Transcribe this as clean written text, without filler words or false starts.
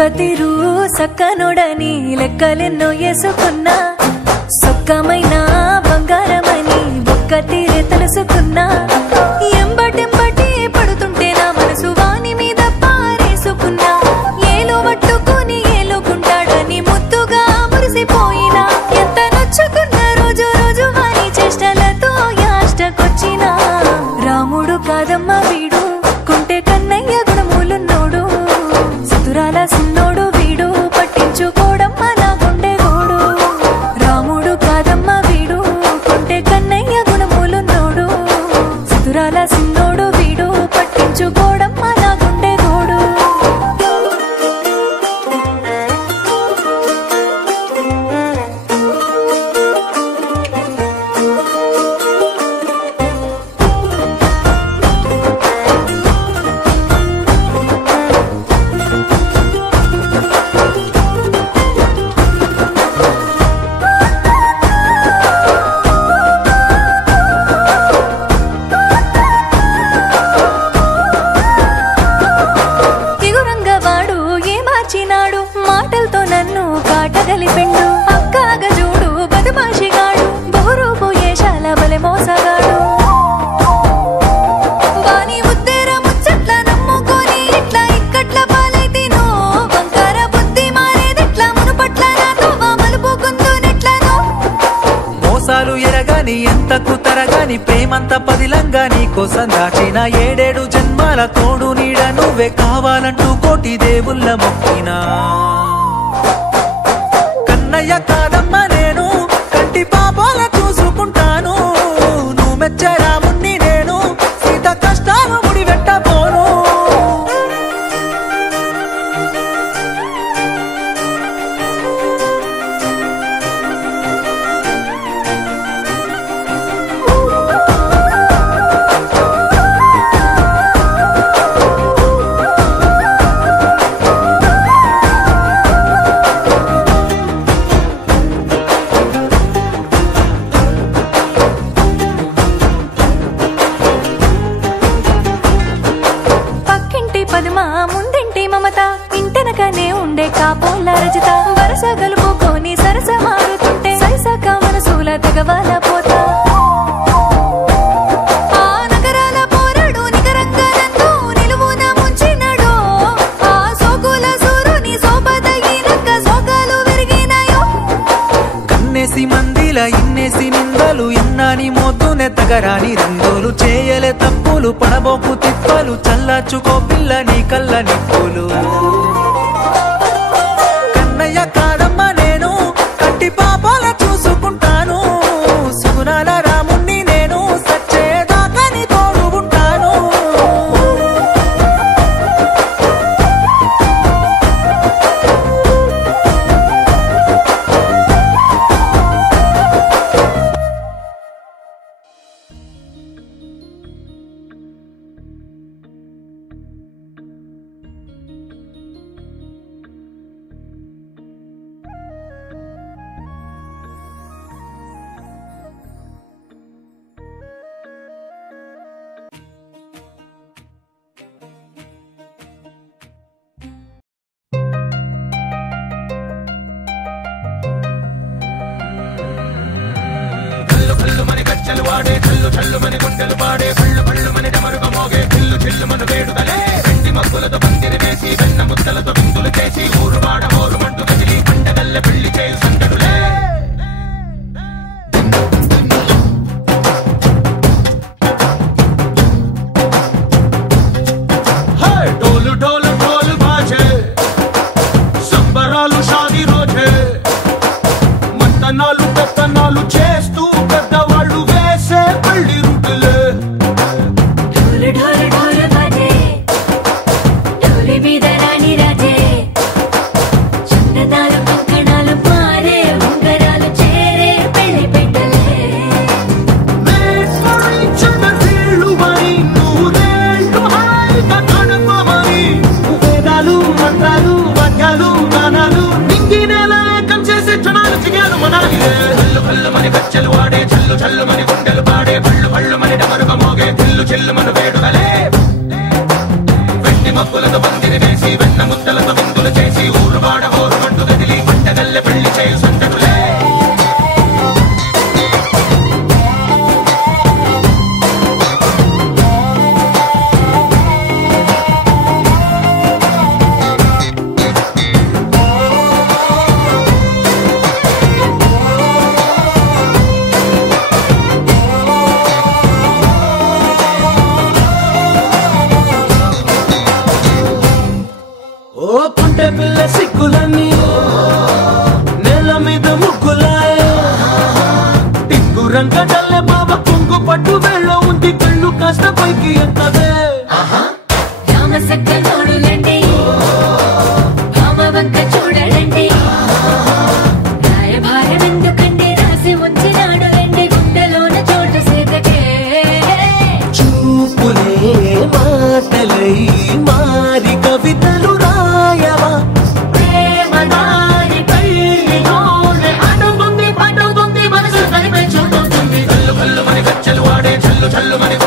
కతిరు సక్కనుడని లెక్కలెన్నో వేసుకున్నా సొక్కమైన బంగారమని ఒక్క తీరే తెలుసుకున్నా ఎంబటెంబటి పడుతుంటే నా మనసు వాని మీద పారేసుకున్నా ఏలో పట్టుకుని ఏలుకుంటాడని ముద్దుగా మురిసిపోయినా ఎంత నొచ్చుకున్న రోజు రోజు వాని చేష్టలతో యాష్టకొచ్చినా రాముడు కాదమ్మ వీడు కుంటే కన్నయ్య గుణములున్నోడు సుతురాల సిన్నోడు వీడు పట్టించుకోడమ్మ నా గుండె గోడు రాముడు కాదమ్మ వీడు కుంటే కన్నయ్య గుణములున్నోడు సుతురాల సిన్నోడు వీడు పట్టించుకోడమ్మ నా గుండె గోడు మాటలతో నన్ను కాటగలిపిండు అక్కాగ చూడు బదమాషిగాడు బహురూపు ఏషాల బలె మోసగాడు వాని ఉద్దేర ముచ్చట్ల నమ్ముకొని ఇట్లా ఇక్కట్ల పాలైతేనో వంకర బుద్ధి మారేదెట్లా మునుపట్ల నాతో మలుపుకుందునెట్లనో మోసాలు ఎరగాని ఎంతకు తరగాని ప్రేమంత పదిలంగా నీ కోసం దాచిన 7 జన్మాల తోడు నీడ నువ్వే కావాలంటూ కోటి దేవుళ్ళ మొక్కినా కన్నయ్య కాదమ్మ నేను కంటి పాపాల చూసుకుంటాను నువ్వు మెచ్చే రాముణ్ణి నేను సీత కష్టాలు ముడివెట్టబోను ముందింటి మమత ఇంటెనకనే ఉండే కాపోల రజిత వరస గలుపుకొని సరస మారుతుంటే సరిసక మనసుల తెగవాల పోతా ఆ నగరాల పోరాడు నికరంగా నన్ను నిలువున ముంచినడో ఆ సోకుల సూరుని సోపదగినక్క సోకాలు విరిగినాయో కన్నేసి మందిల ఇన్నేసి నిందలు ఎన్నాని మోతునే తగరాని రంగులు చేయలే తప్పులు పడబోకు తిప్పలు చల్లార్చుకో పిల్ల నీ కళ్ళ నిప్పులు కన్నయ్య కాదమ్మ నేను కంటి పాపాల చూసుకుంటాను సుగుణాల రాముణ్ణి నేను సచ్చేదాకా నీ తోడు ఉంటాను గజ్జలు వాడే చల్లు చల్లు మన గుండెలు పాడే పళ్ళు పళ్ళు మన డమరుగ మోగే చిల్లు చిల్లు మన వేడుదలే వెండి మగ్గులతో పందిరి వేసి వెన్న ముద్దలతో విందులు చేసి ఊరు వాడ మోరు మంటు కదిలి పండగల్లె పెళ్లి చేయు సందడులే డోలు డోలు డోలు బాజే సంబరాలు షాదీ రోజే మంతనాలు పెత్తనాలు చేస్తూ పెద్దవాళ్ళు వేసే పెళ్లి రుటులే ఢోలు ఢోలు ఢోలు బాజే ఢోలు మీద రాణి రాజే రంగడల్లే బావ కొంగు పట్టు వెళ్ళ ఉంది కళ్ళు కాస్త పైకి ఎక్కదే రామసక్క నోడులండి రామవంక చూడలండి రాయభారం ఎందుకండి రాసి ఉంచినాడు రండి గుండెలోన చోటు సీతకే చూపులే మాటలై మారి కవితలు రాయవా ప్రేమ దారి పల్లిలోనే అడుగుంది పడుతుంది మనసు కలిపే చూస్తుంది కళ్ళు కళ్ళు మని గజ్జలు వాడే చల్లు చల్లు మని